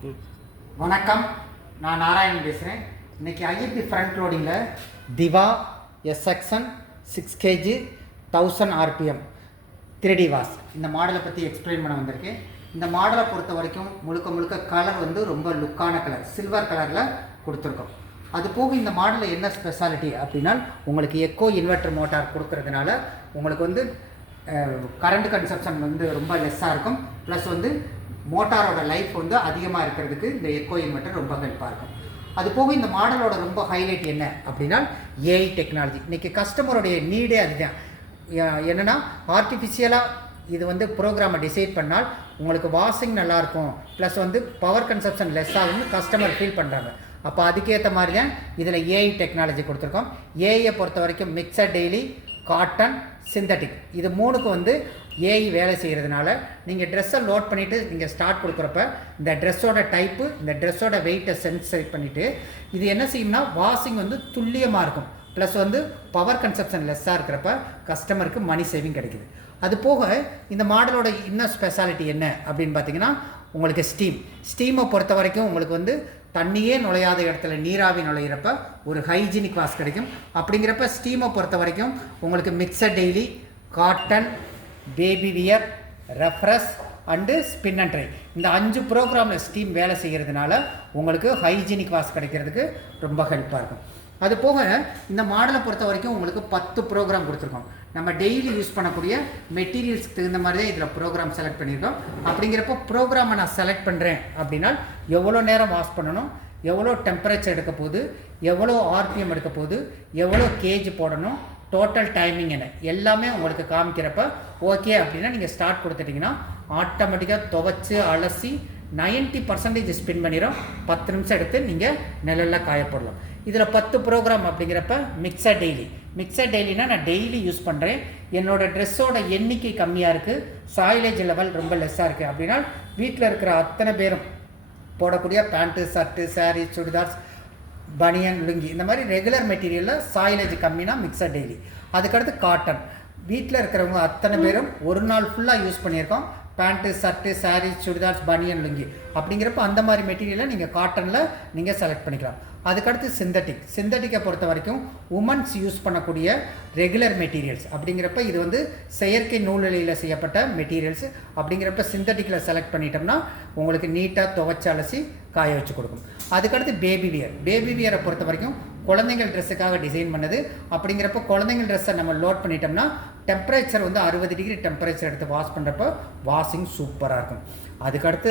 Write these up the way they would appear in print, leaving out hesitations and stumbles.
வணக்கம், நான் நாராயணன் பேசுகிறேன். இன்றைக்கி ஐஎஃப்பி ஃப்ரண்ட் லோடிங்கில் Diva SXN 6KG 1000 RPM 3D wash இந்த மாடலை பற்றி எக்ஸ்பிளைன் பண்ண வந்திருக்கேன். இந்த மாடலை பொறுத்த வரைக்கும் முழுக்க கலர் வந்து ரொம்ப லுக்கான கலர், சில்வர் கலரில் கொடுத்துருக்கோம். அது போக இந்த மாடலில் என்ன ஸ்பெஷாலிட்டி அப்படின்னா, உங்களுக்கு எக்கோ இன்வெர்டர் மோட்டார் கொடுக்கறதுனால உங்களுக்கு வந்து கரண்ட் கன்சப்ஷன் வந்து ரொம்ப லெஸ்ஸாக இருக்கும். ப்ளஸ் வந்து மோட்டாரோட லைஃப் வந்து அதிகமாக இருக்கிறதுக்கு இந்த எக்கோ இன்வெர்டர் ரொம்ப ஹெல்ப்பாக இருக்கும். அது போக இந்த மாடலோட ரொம்ப ஹைலைட் என்ன அப்படின்னா ஏஐ டெக்னாலஜி. இன்றைக்கி கஸ்டமருடைய நீடே அதுதான். என்னென்னா ஆர்டிஃபிஷியலாக இது வந்து ப்ரோக்ராமை டிசைட் பண்ணால் உங்களுக்கு வாஷிங் நல்லாயிருக்கும், ப்ளஸ் வந்து பவர் கன்சப்ஷன் லெஸ் ஆகும்னு கஸ்டமர் ஃபீல் பண்ணுறாங்க. அப்போ அதுக்கேற்ற மாதிரி தான் இதில் ஏஐ டெக்னாலஜி கொடுத்துருக்கோம். ஏஐயை பொறுத்த வரைக்கும் மிக்சர் டெய்லி, காட்டன், சிந்தட்டிக் இது மூணுக்கு வந்து ஏஐ வேலை செய்கிறதுனால நீங்கள் ட்ரெஸ்ஸை லோட் பண்ணிவிட்டு நீங்கள் ஸ்டார்ட் கொடுக்குறப்ப இந்த ட்ரெஸ்ஸோட டைப்பு, இந்த ட்ரெஸ்ஸோட வெயிட்டை சென்சிட் பண்ணிவிட்டு இது என்ன செய்யும்னா வாஷிங் வந்து துல்லியமாக இருக்கும். ப்ளஸ் வந்து பவர் கன்சப்ஷன் லெஸ்ஸாக இருக்கிறப்ப கஸ்டமருக்கு மணி சேவிங் கிடைக்குது. அது போக இந்த மாடலோட இன்னும் ஸ்பெஷாலிட்டி என்ன அப்படின்னு பார்த்தீங்கன்னா, உங்களுக்கு ஸ்டீமை பொறுத்த வரைக்கும் உங்களுக்கு வந்து தண்ணியே நுழையாத இடத்துல நீராவி நுழையிறப்ப ஒரு ஹைஜீனிக் வாஷ் கிடைக்கும். அப்படிங்கிறப்ப ஸ்டீமை பொறுத்த வரைக்கும் உங்களுக்கு mixer daily, cotton, baby wear, refresh and spin and dry இந்த 5 ப்ரோக்ராமில் ஸ்டீம் வேலை செய்கிறதுனால உங்களுக்கு ஹைஜீனிக் வாஷ் கிடைக்கிறதுக்கு ரொம்ப ஹெல்ப்பாக இருக்கும். அது போக இந்த மாடலை பொறுத்த வரைக்கும் உங்களுக்கு 10 ப்ரோக்ராம் கொடுத்துருக்கோம். நம்ம டெய்லி யூஸ் பண்ணக்கூடிய மெட்டீரியல்ஸ்க்கு தகுந்த மாதிரி தான் இதில் ப்ரோக்ராம் செலக்ட் பண்ணியிருக்கோம். அப்படிங்கிறப்ப ப்ரோக்ராமை நான் செலக்ட் பண்ணுறேன் அப்படின்னா எவ்வளோ நேரம் வாஷ் பண்ணணும், எவ்வளோ டெம்பரேச்சர் எடுக்க போகுது, எவ்வளோ ஆர்பிஎம் எடுக்க போகுது, எவ்வளோ கேஜ் போடணும், டோட்டல் டைமிங் என்ன எல்லாமே உங்களுக்கு காமிக்கிறப்ப ஓகே அப்படின்னா நீங்கள் ஸ்டார்ட் கொடுத்துட்டிங்கன்னா ஆட்டோமேட்டிக்காக துவைச்சி அலசி 90% ஸ்பின் பண்ணிடும். 10 நிமிஷம் எடுத்து நீங்கள் நிழலில் காயப்படலாம். இதில் 10 ப்ரோக்ராம் அப்படிங்கிறப்ப மிக்சர் டெய்லினா நான் டெய்லி யூஸ் பண்ணுறேன். என்னோடய ட்ரெஸ்ஸோட எண்ணிக்கை கம்மியாக இருக்குது, சாயிலேஜ் லெவல் ரொம்ப லெஸ்ஸாக இருக்குது அப்படின்னா வீட்டில் இருக்கிற அத்தனை பேரும் போடக்கூடிய பேண்ட்டு, ஷர்ட்டு, சாரீ, சுடிதார்ஸ், பனியன், லுங்கி இந்த மாதிரி ரெகுலர் மெட்டீரியலில் சாயிலேஜ் கம்மினா மிக்சர் டெய்லி. அதுக்கடுத்து காட்டன், வீட்டில் இருக்கிறவங்க அத்தனை பேரும் ஒரு நாள் ஃபுல்லாக யூஸ் பண்ணியிருக்கோம். பேண்ட்டு, ஷர்ட்டு, சாரீ, சுடிதார்ஸ், பனியன், லுங்கி அப்படிங்கிறப்ப அந்த மாதிரி மெட்டீரியலை நீங்கள் காட்டனில் நீங்கள் செலக்ட் பண்ணிக்கலாம். அதுக்கடுத்து சிந்தட்டிக்கை பொறுத்த வரைக்கும் உமன்ஸ் யூஸ் பண்ணக்கூடிய ரெகுலர் மெட்டீரியல்ஸ் அப்படிங்கிறப்ப இது வந்து செயற்கை நூலிலையில் செய்யப்பட்ட மெட்டீரியல்ஸ். அப்படிங்கிறப்ப சிந்தட்டிக்கில் செலக்ட் பண்ணிட்டோம்னா உங்களுக்கு நீட்டாக துவைச்சி அலசி காய வச்சு கொடுக்கும். அதுக்கடுத்து பேபி வியரை பொறுத்த வரைக்கும் குழந்தைங்கள் ட்ரெஸ்ஸுக்காக டிசைன் பண்ணது. அப்படிங்கிறப்ப குழந்தைங்கள் ட்ரெஸ்ஸை நம்ம லோட் பண்ணிட்டோம்னா டெம்பரேச்சர் வந்து 60 டிகிரி டெம்பரேச்சர் எடுத்து வாஷ் பண்ணுறப்போ வாஷிங் சூப்பராக இருக்கும். அதுக்கடுத்து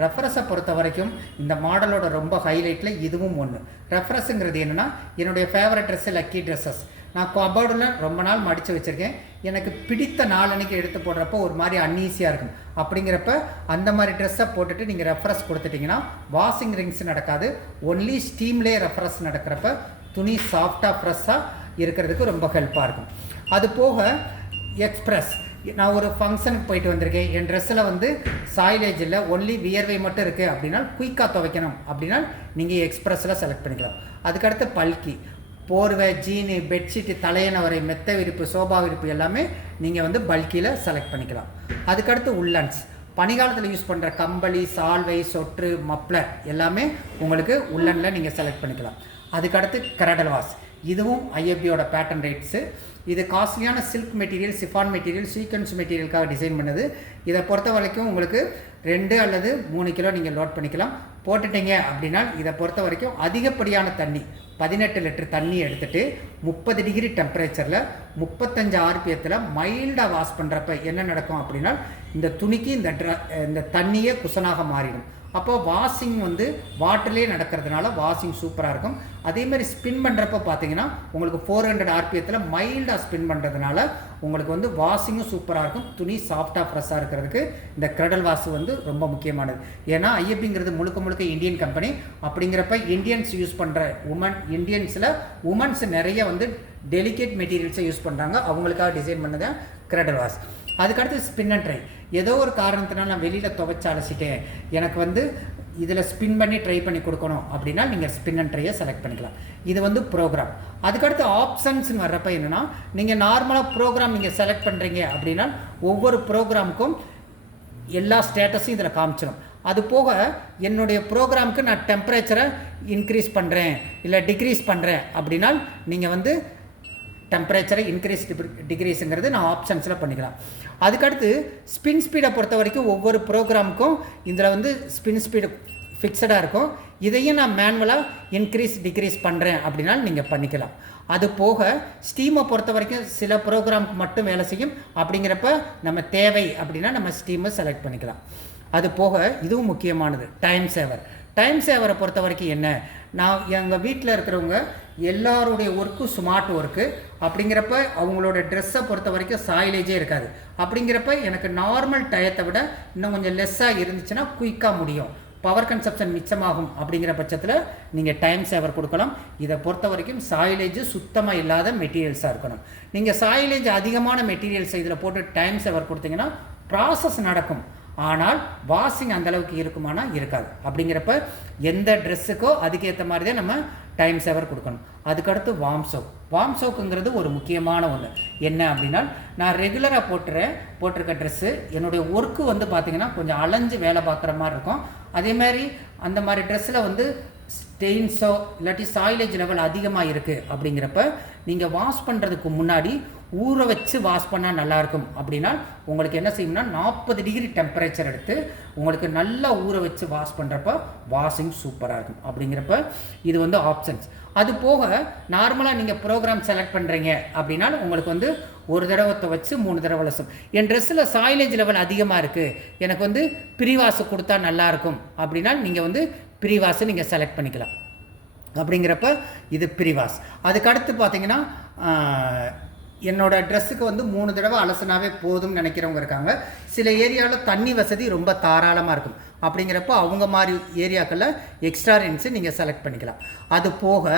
ரெஃப்ரெஷ்ஷை பொறுத்த வரைக்கும் இந்த மாடலோட ரொம்ப ஹைலைட்டில் இதுவும் ஒன்று. ரெஃப்ரெஷ்ங்கிறது என்னென்னா என்னுடைய ஃபேவரட் ட்ரெஸ்ஸு லக்கி ட்ரெஸ்ஸஸ் நான் கபோர்டில் ரொம்ப நாள் மடித்து வச்சுருக்கேன். எனக்கு பிடித்த நாளன்னைக்கு எடுத்து போடுறப்போ ஒரு மாதிரி அன்ஈஸியாக இருக்கும். அப்படிங்கிறப்ப அந்த மாதிரி ட்ரெஸ்ஸை போட்டுட்டு நீங்கள் ரெஃப்ரெஷ் கொடுத்துட்டிங்கன்னா வாஷிங் ரிங்ஸ் நடக்காது. ஒன்லி ஸ்டீம்லேயே ரெஃப்ரெஷ் நடக்கிறப்ப துணி சாஃப்டாக ஃப்ரெஷ்ஷாக இருக்கிறதுக்கு ரொம்ப ஹெல்ப்பாக இருக்கும். அது போக எக்ஸ்பிரஸ், நான் ஒரு ஃபங்க்ஷனுக்கு போயிட்டு வந்திருக்கேன், என் ட்ரெஸ்ஸில் வந்து சாயிலேஜ் இல்லை, ஒன்லி வியர்வை மட்டும் இருக்குது அப்படின்னா குயிக்காக துவைக்கணும் அப்படின்னா நீங்கள் எக்ஸ்பிரஸில் செலக்ட் பண்ணிக்கலாம். அதுக்கடுத்து பல்கி, போர்வை, ஜீனு, பெட்ஷீட்டு, தலையணை வரை, மெத்த விரிப்பு, சோபா விரிப்பு எல்லாமே நீங்கள் வந்து பல்கியில் செலக்ட் பண்ணிக்கலாம். அதுக்கடுத்து உள்ளன்ஸ், பனிகாலத்தில் யூஸ் பண்ணுற கம்பளி, சால்வை, சொற்று, மப்ளர் எல்லாமே உங்களுக்கு உள்ளனில் நீங்கள் செலக்ட் பண்ணிக்கலாம். அதுக்கடுத்து கிரடல் வாஷ், இதுவும் ஐஎஃப்பியோட பேட்டர்ன் ரேட்ஸு. இது காஸ்ட்லியான silk material, chiffon material, sequins மெட்டீரியலுக்காக டிசைன் பண்ணது. இதை பொறுத்த வரைக்கும் உங்களுக்கு 2 அல்லது 3 கிலோ நீங்கள் லோட் பண்ணிக்கலாம். போட்டுட்டீங்க அப்படின்னா இதை பொறுத்த வரைக்கும் அதிகப்படியான தண்ணி 18 லிட்டர் தண்ணி எடுத்துகிட்டு 30 டிகிரி டெம்பரேச்சரில் 35 ஆர்பிஎத்தில் மைல்டாக வாஷ் பண்ணுறப்ப என்ன நடக்கும் அப்படின்னா இந்த துணிக்கு இந்த தண்ணியே குஷனாக மாறிடும். அப்போ வாஷிங் வந்து வாட்டர்லேயே நடக்கிறதுனால வாஷிங் சூப்பராக இருக்கும். அதேமாதிரி ஸ்பின் பண்ணுறப்ப பார்த்தீங்கன்னா உங்களுக்கு 400 ஆர்பிஎத்தில் மைல்டாக ஸ்பின் பண்ணுறதுனால உங்களுக்கு வந்து வாஷிங்கும் சூப்பராக இருக்கும். துணி சாஃப்டாக ஃப்ரெஷ்ஷாக இருக்கிறதுக்கு இந்த கிரடல் வாஷ் வந்து ரொம்ப முக்கியமானது. ஏன்னா ஐஎஃப்பிங்கிறது முழுக்க இந்தியன் கம்பெனி. அப்படிங்கிறப்ப இந்தியன்ஸ் யூஸ் பண்ணுற இந்தியன்ஸில் உமன்ஸ் நிறைய வந்து டெலிகேட் மெட்டீரியல்ஸை யூஸ் பண்ணுறாங்க. அவங்களுக்காக டிசைன் பண்ணதை கிரடல் வாஷ். அதுக்கடுத்து ஸ்பின் அண்ட் ட்ரை, ஏதோ ஒரு காரணத்தினால நான் வெளியில் துவைச்சி அலசிட்டேன், எனக்கு வந்து இதில் ஸ்பின் பண்ணி ட்ரை பண்ணி கொடுக்கணும் அப்படின்னா நீங்கள் ஸ்பின் அண்ட் ட்ரையை செலக்ட் பண்ணிக்கலாம். இது வந்து ப்ரோக்ராம். அதுக்கடுத்து ஆப்ஷன்ஸ்னு வர்றப்போ என்னென்னா நீங்கள் நார்மலாக ப்ரோக்ராம் நீங்கள் செலக்ட் பண்ணுறீங்க அப்படின்னா ஒவ்வொரு ப்ரோக்ராமுக்கும் எல்லா ஸ்டேட்டஸும் இதில் காமிச்சிடும். அது போக என்னுடைய ப்ரோக்ராமுக்கு நான் டெம்பரேச்சரை இன்க்ரீஸ் பண்ணுறேன் இல்லை டிக்ரீஸ் பண்ணுறேன் அப்படின்னா நீங்கள் வந்து டெம்பரேச்சரை இன்க்ரீஸ் டிக்ரீஸுங்கிறது நான் ஆப்ஷன்ஸில் பண்ணிக்கலாம். அதுக்கடுத்து ஸ்பின் ஸ்பீடை பொறுத்த வரைக்கும் ஒவ்வொரு ப்ரோக்ராமுக்கும் இதில் வந்து ஸ்பின் ஸ்பீடு ஃபிக்ஸடாக இருக்கும். இதையும் நான் மேனுவலாக இன்க்ரீஸ் டிக்ரீஸ் பண்ணுறேன் அப்படின்னா நீங்கள் பண்ணிக்கலாம். அது போக ஸ்டீமை பொறுத்த வரைக்கும் சில ப்ரோக்ராமுக்கு மட்டும் வேலை செய்யும். அப்படிங்கிறப்ப நம்ம தேவை அப்படின்னா நம்ம ஸ்டீமை செலக்ட் பண்ணிக்கலாம். அது போக இதுவும் முக்கியமானது டைம் சேவர். டைம் சேவரை பொறுத்த வரைக்கும் என்ன, நான் எங்கள் வீட்டில் இருக்கிறவங்க எல்லாருடைய ஒர்க்கும் ஸ்மார்ட் ஒர்க்கு. அப்படிங்கிறப்ப அவங்களோட ட்ரெஸ்ஸை பொறுத்த வரைக்கும் சாயிலேஜே இருக்காது. அப்படிங்கிறப்ப எனக்கு நார்மல் டயத்தை விட இன்னும் கொஞ்சம் லெஸ்ஸாக இருந்துச்சுன்னா குயிக்காக முடியும், பவர் கன்சப்ஷன் மிச்சமாகும். அப்படிங்கிற பட்சத்தில் நீங்கள் டைம் சேவர் கொடுக்கலாம். இதை பொறுத்த வரைக்கும் சாயிலேஜ் சுத்தமாக இல்லாத மெட்டீரியல்ஸாக இருக்கணும். நீங்கள் சாயிலேஜ் அதிகமான மெட்டீரியல்ஸ் இதில் போட்டு டைம் சேவர் கொடுத்தீங்கன்னா ப்ராசஸ் நடக்கும், ஆனால் வாஷிங் அந்தளவுக்கு இருக்குமானா இருக்காது. அப்படிங்கிறப்ப எந்த ட்ரெஸ்ஸுக்கோ அதுக்கேற்ற மாதிரி தான் நம்ம டைம் சேவர் கொடுக்கணும். அதுக்கடுத்து வார்ம் சோக்குங்கிறது ஒரு முக்கியமான ஒன்று. என்ன அப்படின்னா நான் ரெகுலராக போட்டிருக்க ட்ரெஸ்ஸு என்னுடைய ஒர்க்கு வந்து பார்த்திங்கன்னா கொஞ்சம் அலைஞ்சு வேலை பார்க்குற மாதிரி இருக்கும். அதேமாதிரி அந்த மாதிரி ட்ரெஸ்ஸில் வந்து ஸ்டெயின்ஸோ இல்லாட்டி சாயிலேஜ் லெவல் அதிகமாக இருக்குது. அப்படிங்கிறப்ப நீங்கள் வாஷ் பண்ணுறதுக்கு முன்னாடி ஊற வச்சு வாஷ் பண்ணால் நல்லாயிருக்கும். அப்படின்னா உங்களுக்கு என்ன செய்யணும்னா 40 டிகிரி டெம்பரேச்சர் எடுத்து உங்களுக்கு நல்லா ஊற வச்சு வாஷ் பண்ணுறப்ப வாஷிங் சூப்பராக இருக்கும். அப்படிங்கிறப்ப இது வந்து ஆப்ஷன்ஸ். அது போக நார்மலாக நீங்கள் ப்ரோக்ராம் செலக்ட் பண்ணுறீங்க அப்படின்னா உங்களுக்கு வந்து ஒரு தடவை துவைச்சு 3 தடவை லசம். என் ட்ரெஸ்ஸில் சாயிலேஜ் லெவல் அதிகமாக இருக்குது, எனக்கு வந்து ப்ரீவாஷ் கொடுத்தா நல்லாயிருக்கும் அப்படின்னா நீங்கள் வந்து ப்ரீவாஷை நீங்கள் செலக்ட் பண்ணிக்கலாம். அப்படிங்கிறப்ப இது ப்ரீவாஷ். அதுக்கடுத்து பார்த்தீங்கன்னா என்னோடய ட்ரெஸ்ஸுக்கு வந்து 3 தடவை அலசனாவே போதும்னு நினைக்கிறவங்க இருக்காங்க. சில ஏரியாவில் தண்ணி வசதி ரொம்ப தாராளமாக இருக்கும். அப்படிங்கிறப்ப அவங்க மாதிரி ஏரியாக்களில் எக்ஸ்ட்ரா ரென்ஸு நீங்கள் செலக்ட் பண்ணிக்கலாம். அது போக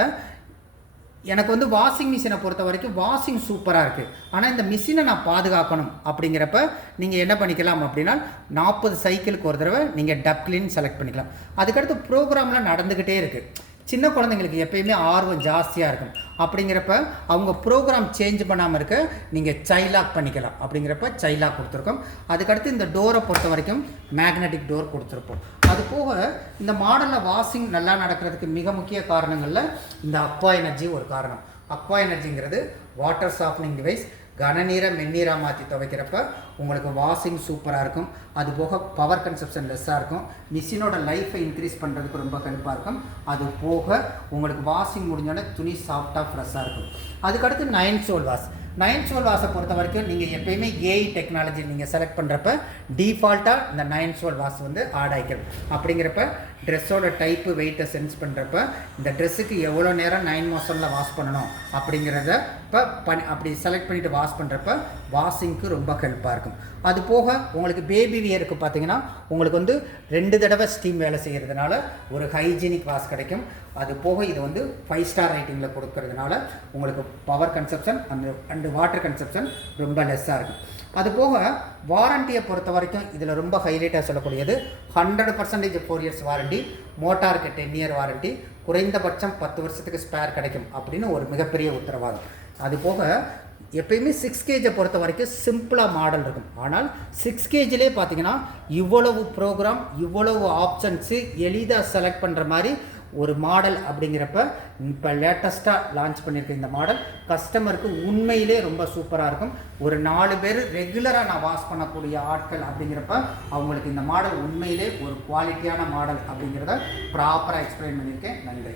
எனக்கு வந்து வாஷிங் மிஷினை பொறுத்த வரைக்கும் வாஷிங் சூப்பராக இருக்குது, ஆனால் இந்த மிஷினை நான் பாதுகாக்கணும். அப்படிங்கிறப்ப நீங்கள் என்ன பண்ணிக்கலாம் அப்படின்னா 40 சைக்கிளுக்கு ஒரு தடவை நீங்கள் டப் கிளீன் செலக்ட் பண்ணிக்கலாம். அதுக்கடுத்து ப்ரோக்ராம்லாம் நடந்துக்கிட்டே இருக்குது. சின்ன குழந்தைங்களுக்கு எப்பயுமே ஆர்வம் ஜாஸ்தியாக இருக்கும். அப்படிங்கிறப்ப அவங்க ப்ரோக்ராம் சேஞ்ச் பண்ணாமல் இருக்க நீங்கள் சைலாக் பண்ணிக்கலாம். அப்படிங்கிறப்ப சைலாக் கொடுத்துருக்கோம். அதுக்கடுத்து இந்த டோரை பொறுத்த வரைக்கும் மேக்னெட்டிக் டோர் கொடுத்துருப்போம். அது போக இந்த மாடலில் வாஷிங் நல்லா நடக்கிறதுக்கு மிக முக்கிய காரணங்களில் இந்த அக்வா எனர்ஜி ஒரு காரணம். அக்வா எனர்ஜிங்கிறது வாட்டர் சாஃப்ட்னிங் டிவைஸ். கனநீரை மென்னீராக மாற்றி துவைக்கிறப்ப உங்களுக்கு வாஷிங் சூப்பராக இருக்கும். அது போக பவர் கன்சப்ஷன் லெஸ்ஸாக இருக்கும். மிஷினோட லைஃப்பை இன்க்ரீஸ் பண்ணுறதுக்கு ரொம்ப ஹெல்ப்பாக இருக்கும். அது போக உங்களுக்கு வாஷிங் முடிஞ்சோடனே துணி சாஃப்டாக ஃப்ரெஷ்ஷாக இருக்கும். அதுக்கடுத்து 9 சோல் வாஷ். 9 சோல் வாஷை பொறுத்த வரைக்கும் நீங்கள் எப்பயுமே ஏஐ டெக்னாலஜி நீங்கள் செலக்ட் பண்ணுறப்ப டிஃபால்ட்டாக இந்த 9 சோல் வாஷ் வந்து ஆட் ஆகிக்கும். அப்படிங்கிறப்ப ட்ரெஸ்ஸோட டைப்பு வெயிட்டை சென்ஸ் பண்ணுறப்ப இந்த ட்ரெஸ்ஸுக்கு எவ்வளோ நேரம் 9 மோஷனில் வாஷ் பண்ணணும் அப்படிங்கிறத அப்படி செலக்ட் பண்ணிவிட்டு வாஷ் பண்ணுறப்ப வாஷிங்க்கு ரொம்ப ஹெல்ப்பாக இருக்கும். அது போக உங்களுக்கு பேபி வியருக்கு பார்த்தீங்கன்னா உங்களுக்கு வந்து 2 தடவை ஸ்டீம் வேலை செய்கிறதுனால ஒரு ஹைஜீனிக் வாஷ் கிடைக்கும். அது போக இது வந்து 5 ஸ்டார் ரேட்டிங்கில் கொடுக்கறதுனால உங்களுக்கு power consumption and water consumption ரொம்ப லெஸ்ஸாக இருக்கும். அது போக வாரண்டியை பொறுத்த வரைக்கும் இதில் ரொம்ப ஹைலைட்டாக சொல்லக்கூடியது 100% 4 இயர்ஸ் வாரண்டி, மோட்டாருக்கு 10 இயர் வாரண்டி, குறைந்தபட்சம் 10 வருஷத்துக்கு ஸ்பேர் கிடைக்கும் அப்படின்னு ஒரு மிகப்பெரிய உத்தரவாதம். அது போக எப்பயுமே 6KG பொறுத்த வரைக்கும் சிம்பிளாக மாடல் இருக்கும். ஆனால் 6KGலே பார்த்தீங்கன்னா இவ்வளவு ப்ரோக்ராம் இவ்வளவு ஆப்ஷன்ஸு எளிதாக செலக்ட் பண்ணுற மாதிரி ஒரு மாடல். அப்படிங்கிறப்ப இப்போ லேட்டஸ்ட்டாக லான்ச் பண்ணியிருக்க இந்த மாடல் கஸ்டமருக்கு உண்மையிலே ரொம்ப சூப்பராக இருக்கும். ஒரு 4 பேர் ரெகுலராக நான் வாஷ் பண்ணக்கூடிய ஆட்கள். அப்படிங்கிறப்ப அவங்களுக்கு இந்த மாடல் உண்மையிலே ஒரு குவாலிட்டியான மாடல் அப்படிங்கிறத ப்ராப்பராக எக்ஸ்பிளைன் பண்ணியிருக்கேன். நன்றி.